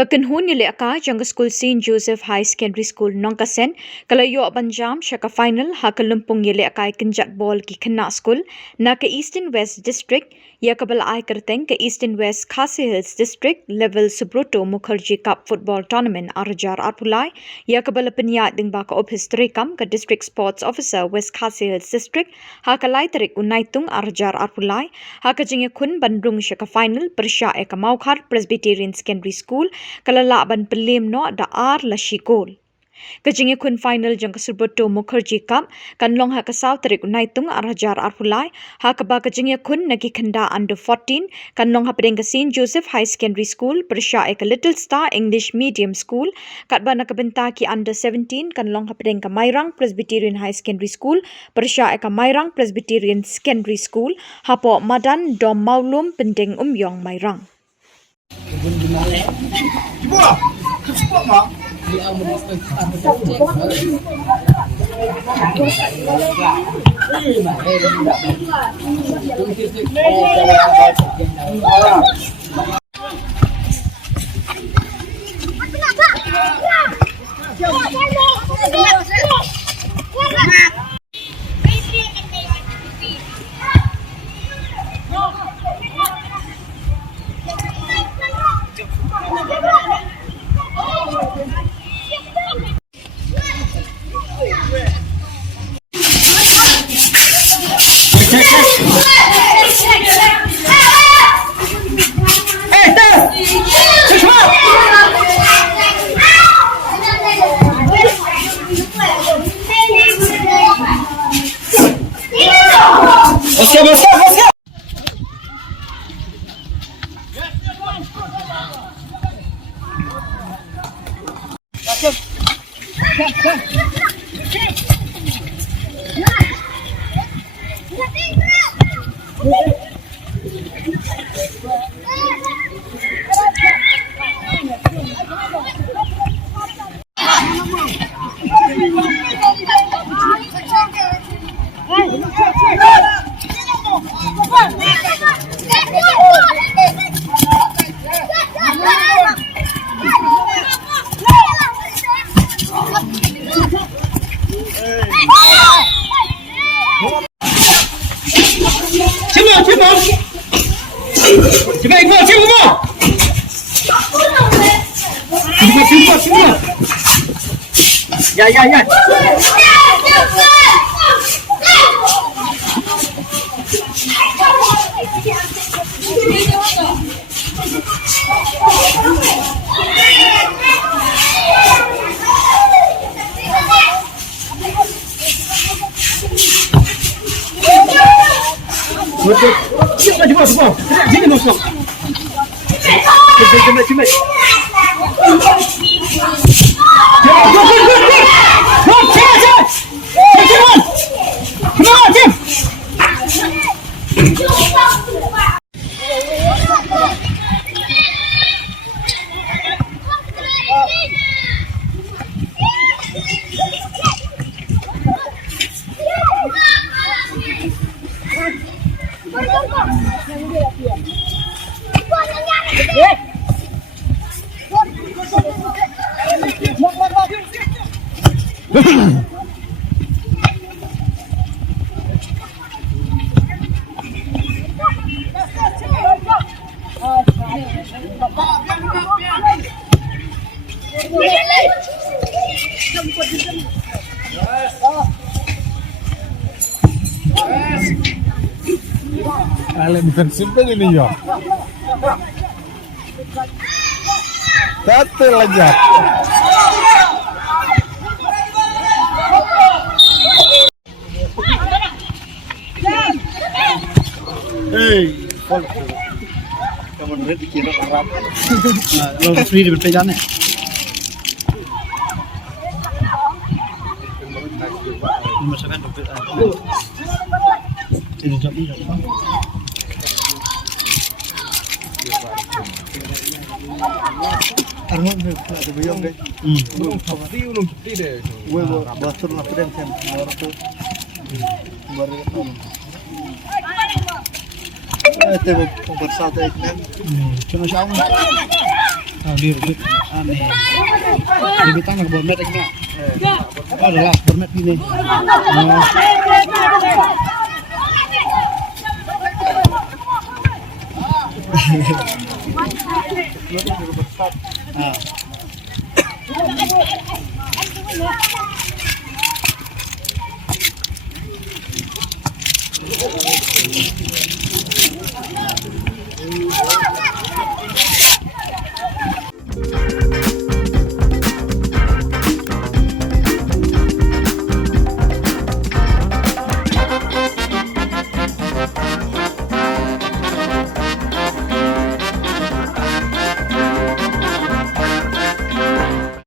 Kakenhun yule aka jang school St Joseph High Secondary School Nongkasen kalayo banjam shaka final ha kalumpung yule aka kenjat ball ki kena school na ke East and West District ya kabal ai kerteng ke East and West Khasi Hills District level Subroto Mukherjee Cup football tournament arjar arpulai ya kabal penyat ding ba ka of history kam ke District Sports Officer West Khasi Hills District ha kalai tarik unaitung arjar arpulai ha ka jinge kun bandung shaka final persya e ka Mukherjee Presbyterian Secondary School kalala ban pelim no da ar la shikol kajinge kun final jang Subroto Mukherjee Cup kan long ha ka south tarik unaitung arjar arpulai ha ka ba kajinge kun nagi khanda under 14 kan long ha pedeng St Joseph High Secondary School persya ek Little Star English Medium School kat ba nakabenta ki under 17 kan long ha pedeng ka Rung Presbyterian High Secondary School persya ek Rung Presbyterian Secondary School hapo madan dom maulum pendeng umyong Rung. Boa! Cepat mak. Você! Ya. Cepat. Sini masuk. Cepat. Alam simple ini ya. Satu lagi. Kamu nanti kira Arab. Lo free di berpejalan. Masakan dokter. Ini jam ini. Arhon ada bayam deh. Belum seperti deh. Gue basur nak peden kan. Baru tu. Baru. Itu conversar deh kan. Cuma siapa? Di aneh. Di bintang nak bermet lagi. Adalah bermet ini.